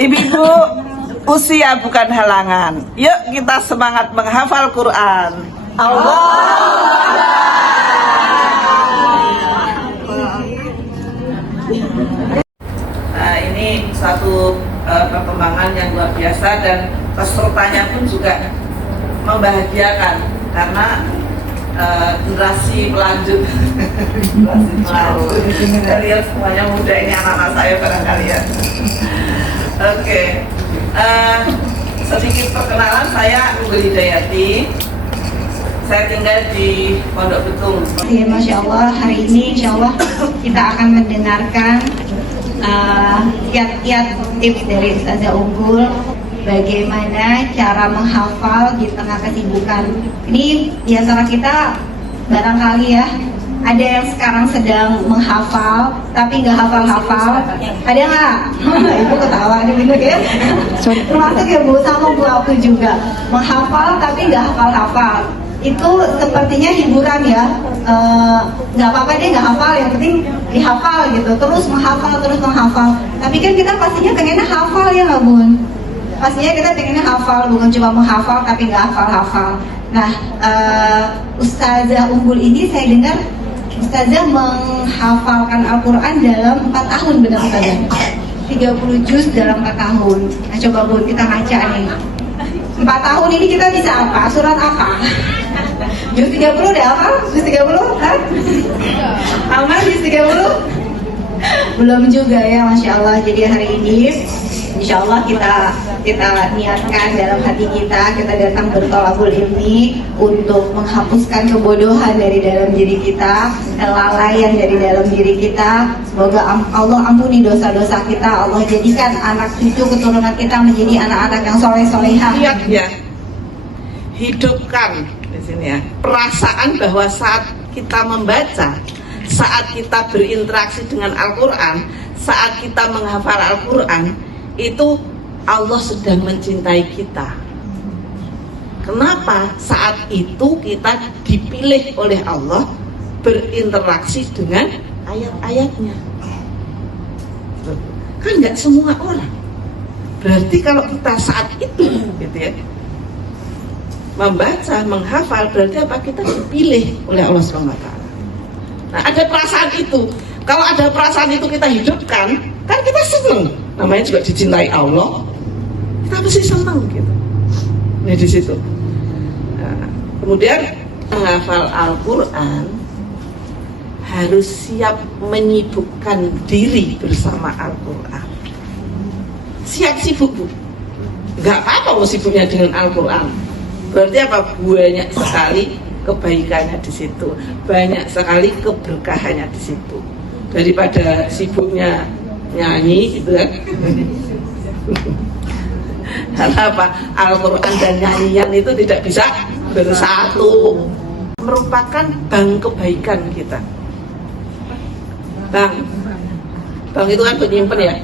Ibu-ibu, usia bukan halangan. Yuk kita semangat menghafal Quran. Nah, ini satu perkembangan yang luar biasa dan pesertanya pun juga membahagiakan karena generasi pelanjut. Kita lihat semuanya muda, ini anak-anak saya barangkali ya. Oke. Sedikit perkenalan, saya Unggul Hidayati. Saya tinggal di Pondok Betung. Masya Allah, hari ini Insya Allah kita akan mendengarkan kiat-kiat tips dari Ustazah Unggul bagaimana cara menghafal di tengah kesibukan. Ini di antara kita barangkali ya, ada yang sekarang sedang menghafal tapi nggak hafal-hafal. Ada nggak? Ibu ketawa nih bener ya. Termasuk ya Bu, sama Bu aku juga menghafal tapi nggak hafal-hafal. Itu sepertinya hiburan ya, nggak apa-apa deh nggak hafal, yang penting dihafal gitu, terus menghafal. Tapi kan kita pastinya pengennya hafal ya nggak Bun? Pastinya kita pengennya hafal, bukan cuma menghafal tapi nggak hafal-hafal. Nah, Ustazah Unggul ini saya dengar Ustazah menghafalkan Al-Quran dalam 4 tahun, benar Ustazah? 30 juz dalam 4 tahun. Nah coba Bun, kita ngaca nih 4 tahun ini kita bisa apa? Surat apa? Juz 30 udah apa? Juz 30? Hah? Aman juz 30? Belum juga ya, Masya Allah. Jadi hari ini Insya Allah kita niatkan dalam hati kita datang bertolabul ilmi untuk menghapuskan kebodohan dari dalam diri kita, kelalaian dari dalam diri kita. Semoga Allah ampuni dosa-dosa kita, Allah jadikan anak cucu keturunan kita menjadi anak-anak yang soleh-solehah. Lihat ya, hidupkan di sini ya perasaan bahwa saat kita membaca, saat kita berinteraksi dengan Al-Quran, saat kita menghafal Al-Quran, itu Allah sedang mencintai kita. Kenapa? Saat itu kita dipilih oleh Allah berinteraksi dengan ayat-ayatnya. Kan nggak semua orang. Berarti kalau kita saat itu gitu ya, membaca, menghafal, berarti apa? Kita dipilih oleh Allah SWT. Nah, ada perasaan itu. Kalau ada perasaan itu kita hidupkan, kan kita senang. Namanya juga dicintai Allah, kita pasti senang gitu. Ini di situ. Nah, kemudian menghafal Al-Quran harus siap menyibukkan diri bersama Al-Quran. Siap sibuk Bu. Nggak apa-apa mau sibuknya dengan Al-Quran. Berarti apa? Banyak sekali kebaikannya di situ, banyak sekali keberkahannya di situ. Daripada sibuknya nyanyi gitu kan. Karena apa? Al-Quran dan nyanyian itu tidak bisa bersatu. Merupakan bank kebaikan kita. Bank itu kan penyimpan ya.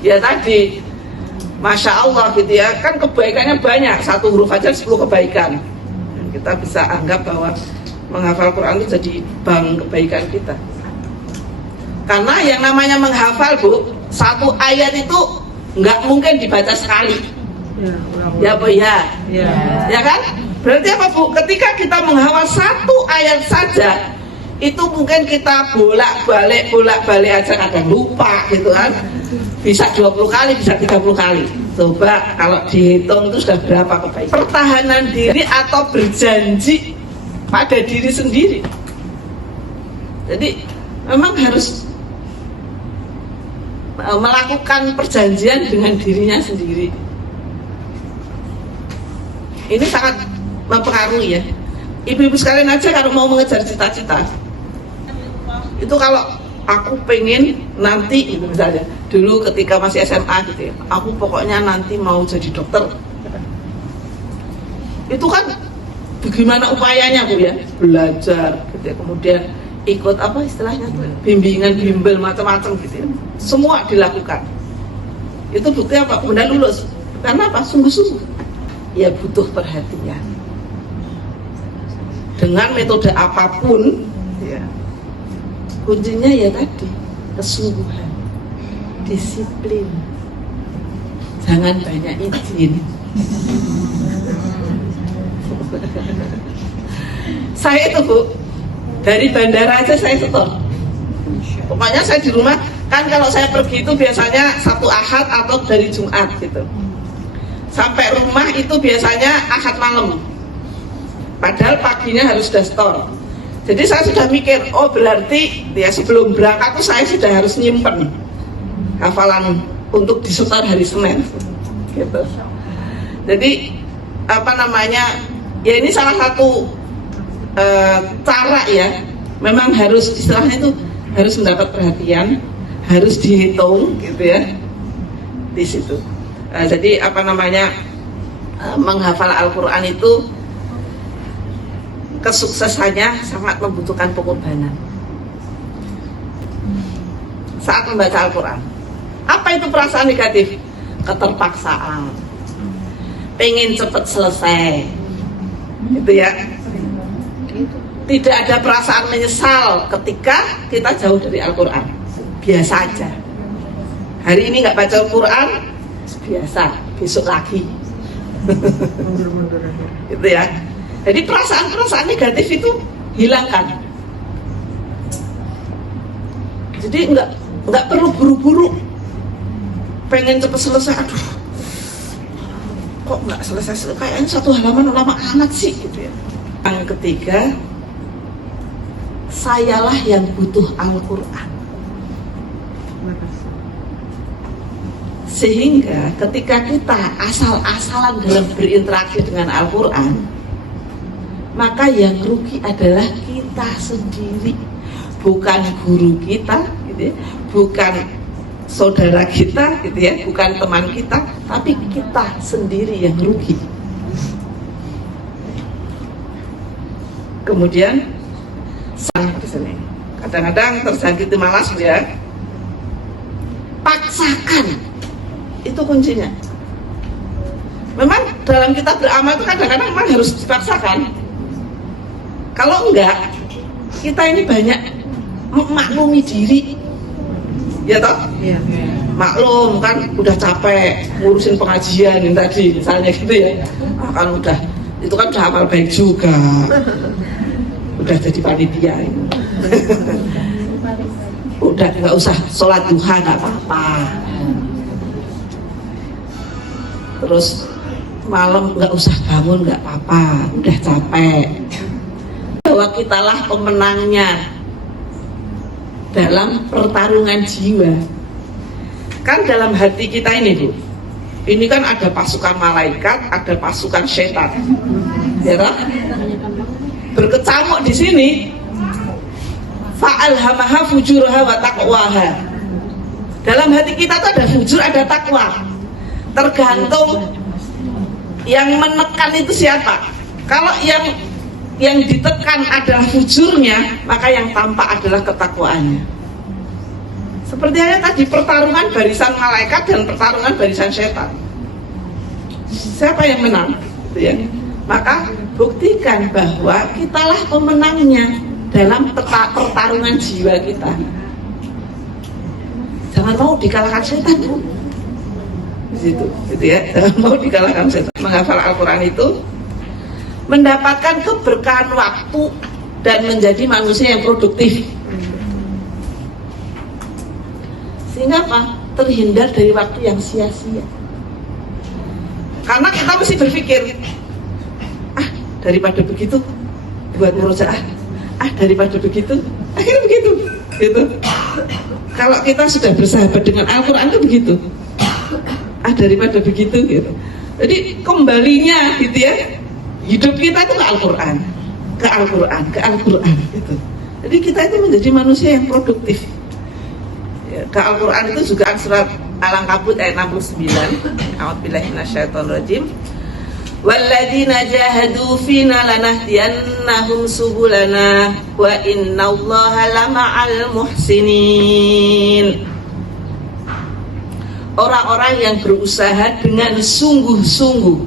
Ya tadi, Masya Allah gitu ya, kan kebaikannya banyak. Satu huruf aja 10 kebaikan. Kita bisa anggap bahwa menghafal Quran itu jadi bank kebaikan kita. Karena yang namanya menghafal Bu, satu ayat itu nggak mungkin dibaca sekali. Ya Bu ya. Ya kan? Berarti apa Bu? Ketika kita menghafal satu ayat saja, itu mungkin kita bolak-balik aja, kadang lupa gitu kan. Bisa 20 kali, bisa 30 kali. Coba kalau dihitung itu sudah berapa kebaikan. Pertahanan diri atau berjanji pada diri sendiri. Jadi memang harus melakukan perjanjian dengan dirinya sendiri. Ini sangat mempengaruhi ya. Ibu-ibu sekalian aja kalau mau mengejar cita-cita, itu kalau aku pengen nanti gitu misalnya, dulu ketika masih SMA gitu ya, aku pokoknya nanti mau jadi dokter. Itu kan bagaimana upayanya Bu ya? Belajar gitu ya, kemudian ikut apa istilahnya tuh, bimbingan bimbel macam-macam gitu ya. Semua dilakukan. Itu bukti apa? Kemudian lulus. Karena apa? Sungguh-sungguh. Ya butuh perhatian. Dengan metode apapun ya, kuncinya ya tadi kesungguhan, disiplin, jangan banyak izin. Saya itu Bu, dari bandara aja saya setor. Pokoknya saya di rumah, kan kalau saya pergi itu biasanya Sabtu Ahad atau dari Jumat gitu. Sampai rumah itu biasanya Ahad malam. Padahal paginya harus sudah store. Jadi saya sudah mikir, oh berarti ya sebelum berangkat tuh saya sudah harus nyimpen hafalan untuk disetor hari Senin gitu. Jadi apa namanya, ya ini salah satu cara ya, memang harus istilahnya itu harus mendapat perhatian, harus dihitung gitu ya di situ. Jadi apa namanya, menghafal Al-Quran itu kesuksesannya sangat membutuhkan pengorbanan saat membaca Al-Quran. Apa itu perasaan negatif? Keterpaksaan, pengen cepat selesai gitu ya. Tidak ada perasaan menyesal ketika kita jauh dari Al-Quran. Biasa aja. Hari ini nggak baca Al-Quran, biasa, besok lagi. Gitu ya. Jadi perasaan-perasaan negatif itu hilangkan. Jadi nggak perlu buru-buru. Pengen cepat selesai, aduh, kok nggak selesai? Kayaknya satu halaman lama amat sih, gitu ya. Yang ketiga, sayalah yang butuh Al-Quran. Sehingga ketika kita asal-asalan dalam berinteraksi dengan Al-Quran, maka yang rugi adalah kita sendiri, bukan guru kita gitu ya, bukan saudara kita gitu ya, bukan teman kita, tapi kita sendiri yang rugi. Kemudian kadang-kadang terjangkiti malas ya, paksakan, itu kuncinya. Memang dalam kita beramal itu kadang-kadang memang harus dipaksakan. Kalau enggak, kita ini banyak maklumi diri, ya toh? Ya. Maklum kan udah capek ngurusin pengajian yang tadi misalnya gitu ya, kan udah itu kan udah amal baik juga, udah jadi panitia ini. Udah nggak usah sholat duha nggak apa-apa, terus malam nggak usah bangun nggak apa-apa, udah capek. Bahwa kitalah pemenangnya dalam pertarungan jiwa. Kan dalam hati kita ini Bu, ini kan ada pasukan malaikat, ada pasukan setan, ya kan? Berkecamuk di sini. Fa'alhamaha fujuraha wa taqwaha. Dalam hati kita tuh ada fujur, ada takwa. Tergantung yang menekan itu siapa. Kalau yang ditekan adalah fujurnya, maka yang tampak adalah ketakwaannya. Seperti halnya tadi pertarungan barisan malaikat dan pertarungan barisan setan. Siapa yang menang? Gitu ya. Maka buktikan bahwa kitalah pemenangnya dalam pertarungan jiwa kita. Jangan mau dikalahkan setan Bu. Gitu ya. Jangan mau dikalahkan setan. Menghafal Al-Quran itu mendapatkan keberkahan waktu dan menjadi manusia yang produktif. Sehingga apa? Terhindar dari waktu yang sia-sia. Karena kita mesti berpikir, daripada begitu buat murojaah, daripada begitu, akhirnya begitu gitu. Kalau kita sudah bersahabat dengan Al-Quran itu begitu, daripada begitu gitu. Jadi kembalinya gitu ya, hidup kita itu ke Al-Quran, ke Al-Quran, ke Al-Quran gitu. Jadi kita itu menjadi manusia yang produktif ya. Ke Al-Quran itu juga surat Al-Ankabut ayat 69. A'udzubillahi minasyaitonirrajim. Walladzina jahadu fina lanahdiyannahum subulana wa innallaha lama'al muhsinin. Orang-orang yang berusaha dengan sungguh-sungguh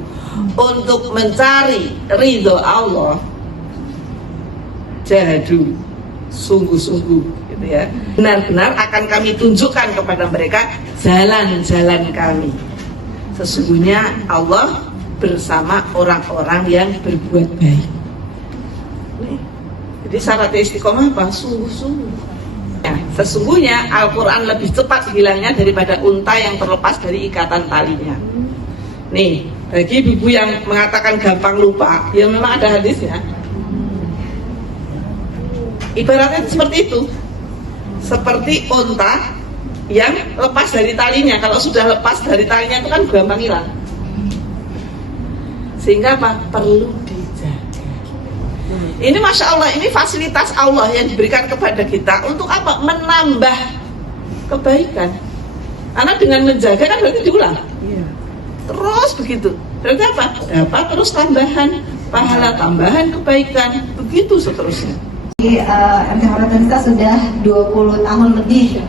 untuk mencari ridho Allah, jahadu, sungguh-sungguh gitu ya, benar-benar akan kami tunjukkan kepada mereka jalan-jalan kami. Sesungguhnya Allah bersama orang-orang yang berbuat baik. Nih, jadi syarat istiqomah apa? Sungguh-sungguh. Ya, sesungguhnya Al-Quran lebih cepat hilangnya daripada unta yang terlepas dari ikatan talinya. Nih, bagi ibu yang mengatakan gampang lupa, ya memang ada hadisnya. Ibaratnya seperti itu, seperti unta yang lepas dari talinya. Kalau sudah lepas dari talinya itu kan gampang hilang. Sehingga apa? Perlu dijaga. Ini Masya Allah, ini fasilitas Allah yang diberikan kepada kita untuk apa? Menambah kebaikan. Karena dengan menjaga kan berarti diulang. Terus begitu. Berarti apa? Dapat terus tambahan pahala, tambahan kebaikan, begitu seterusnya. MT Horatanisa sudah 20 tahun lebih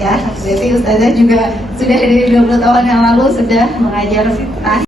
ya, berarti Ustazah juga sudah dari 20 tahun yang lalu sudah mengajar